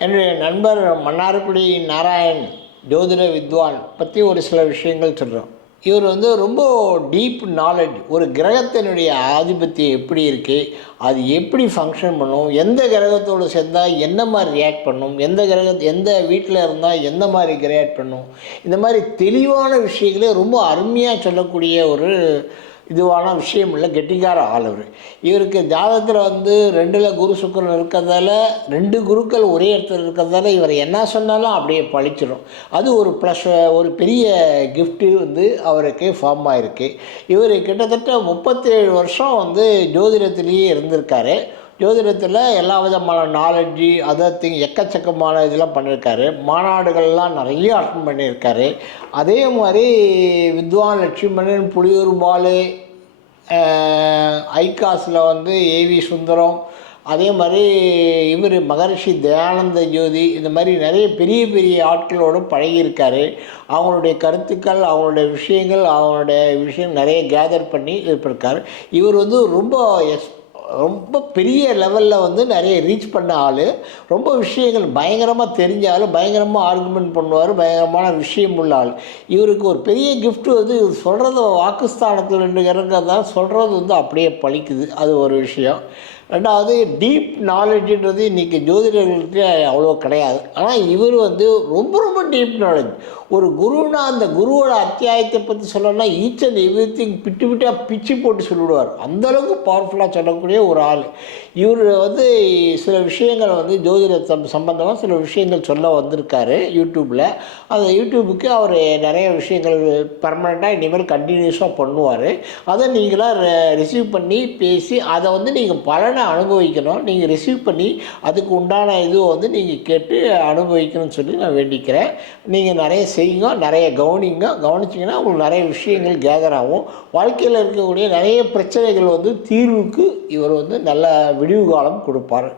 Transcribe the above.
என்னுடைய நண்பர் மன்னார்குடி நாராயண் ஜோதிட வித்வான் பற்றி ஒரு சில விஷயங்கள் சொல்கிறோம் இவர் வந்து ரொம்ப டீப் நாலேஜ் ஒரு கிரகத்தினுடைய ஆதிபத்தியம் எப்படி இருக்குது அது எப்படி ஃபங்க்ஷன் பண்ணும்? எந்த கிரகத்தோடு சேர்ந்தால் என்ன மாதிரி ரியாக்ட் பண்ணும்? எந்த கிரக எந்த வீட்டில் இருந்தால் எந்த மாதிரி ரியாக்ட் பண்ணும்? இந்த மாதிரி தெளிவான விஷயங்களே ரொம்ப அருமையாக சொல்லக்கூடிய ஒரு இதுவான விஷயம் இல்லை கெட்டிக்கார ஆள் இவருக்கு ஜாதகத்தில் வந்து ரெண்டில் குரு சுக்கரன் இருக்கிறதால ரெண்டு குருக்கள் ஒரே இடத்துல இருக்கிறதால இவர் என்ன சொன்னாலும் அப்படியே பழிச்சிடும் அது ஒரு ப்ளஸ் ஒரு பெரிய கிஃப்ட்டு வந்து அவருக்கு ஃபார்ம் ஆகிருக்கு இவர் கிட்டத்தட்ட முப்பத்தேழு வருஷம் வந்து ஜோதிடத்திலேயே இருந்திருக்காரு. ஜோதிடத்தில் எல்லா விதமான நாலெட்ஜி அதர் திங் எக்கச்சக்கமான இதெல்லாம் பண்ணியிருக்காரு மாநாடுகள்லாம் நிறைய அட்டன் பண்ணியிருக்காரு. அதே மாதிரி வித்வான் லட்சுமணன் புளியூர் பாலு ஐகாஸில் வந்து ஏவி சுந்தரம் அதே மாதிரி இவர் மகரிஷி தயானந்த ஜோதி இந்த மாதிரி நிறைய பெரிய பெரிய ஆட்களோடு பழகியிருக்காரு. அவங்களுடைய கருத்துக்கள் அவங்களுடைய விஷயங்கள் அவங்களுடைய விஷயம் நிறைய கேதர் பண்ணி இருப்பிருக்கார் இவர் வந்து ரொம்ப எஸ் ரொம்ப பெரிய லெவலில் வந்து நிறைய ரீச் பண்ண ஆள். ரொம்ப விஷயங்கள் பயங்கரமாக தெரிஞ்ச ஆள் பயங்கரமாக ஆர்குமெண்ட் பண்ணுவார் பயங்கரமான விஷயம் உள்ள ஆள். இவருக்கு ஒரு பெரிய கிஃப்ட் வந்து சொல்கிறது வாக்குஸ்தானத்தில் நின்று தான் சொல்கிறது வந்து அப்படியே பழிக்குது. அது ஒரு விஷயம். ரெண்டாவது டீப் நாலேஜுன்றது இன்றைக்கி ஜோதிடர்கள்ட்ட அவ்வளோ கிடையாது. ஆனால் இவர் வந்து ரொம்ப ரொம்ப டீப் நாலேஜ் ஒரு குருனா அந்த குருவோட அத்தியாயத்தை பற்றி சொல்லணும்னா ஈச் அண்ட் எவ்ரி திங் பிட்டு பிட்டாக பிச்சு போட்டு சொல்லிவிடுவார் அந்தளவுக்கு பவர்ஃபுல்லாக சொல்லக்கூடிய ஒரு ஆள். இவர் வந்து சில விஷயங்கள் வந்து ஜோதிட சம்பந்தமாக சில விஷயங்கள் சொல்ல வந்திருக்காரு யூடியூப்பில் அந்த யூடியூபுக்கு அவர் நிறைய விஷயங்கள் பர்மனெண்ட்டாக இனிமேல் கண்டினியூஸாக பண்ணுவார். அதை நீங்களாக ரிசீவ் பண்ணி பேசி அதை வந்து நீங்கள் பலனை அனுபவிக்கணும். நீங்கள் ரிசீவ் பண்ணி அதுக்கு உண்டான இதுவை வந்து நீங்கள் கேட்டு அனுபவிக்கணும்னு சொல்லி நான் வேண்டிக்கிறேன். நீங்கள் நிறைய செய்யுங்க நிறைய கவனிங்க. கவனிச்சிங்கன்னா உங்களுக்கு நிறைய விஷயங்கள் கேதர் ஆகும். வாழ்க்கையில் இருக்கக்கூடிய நிறைய பிரச்சனைகள் வந்து தீர்வுக்கு இவர் வந்து நல்ல விடிவு காலம் கொடுப்பார்.